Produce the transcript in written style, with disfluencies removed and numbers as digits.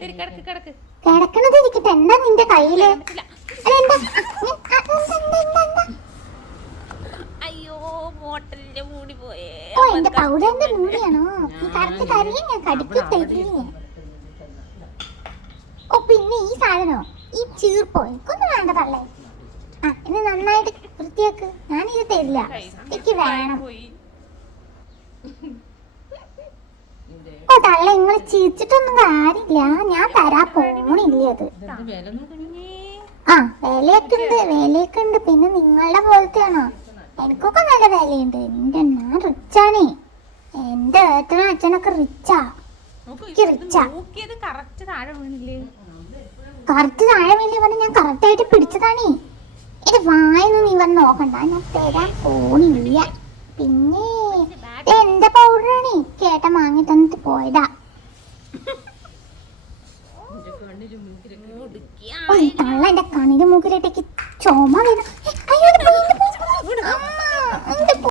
കിടക്കണത് ഇരിക്കട്ടെ. എന്താ നിന്റെ കയ്യില്? അയ്യോ ബോട്ടലിന്റെ മൂടി പോയേ. ഓ എന്റെ പൗഡറിന്റെ മൂടിയാണോ? നീ കറക്റ്റ് കരിയും ഞാൻ കടിച്ചു തരില്ലേ. ഓ പിന്നെ ഈ സാധനോ, ഈ ചീർപ്പോ എനിക്കൊന്നും വേണ്ട തള്ളേ. ആ ഇത് നന്നായിട്ട് വൃത്തിയാക്ക്. ഞാനിത് തരില്ല, എനിക്ക് വേണം. ഓ തള്ള നിങ്ങൾ ചിരിച്ചിട്ടൊന്നും കാര്യമില്ല, ഞാൻ തരാ പോണില്ല അത്. ആ വിലയൊക്കെ ഉണ്ട്. പിന്നെ നിങ്ങളുടെ പോലത്തെയാണോ? എനിക്കൊക്കെ നല്ല വിലയുണ്ട്. ഞാൻ റിച്ചാണേ. എന്റെ ഏട്ടനും അച്ഛനൊക്കെ റിച്ചാ. കറക്റ്റ് താഴെ വീണില്ലേ പറഞ്ഞ ഞാൻ കറക്റ്റ് ആയിട്ട് പിടിച്ചതാണേ. എന്റെ വായൊന്നും നീ വന്ന് നോക്കണ്ട, ഞാൻ തരാൻ പോണില്ല. പിന്നെ എന്റെ പൗഡറാണ് കേട്ട വാങ്ങി തന്നിട്ട് പോയതാ. തള്ള എന്റെ കണ്ണിന് മൂക്കിലിട്ടേക്ക് ചുമ വീണ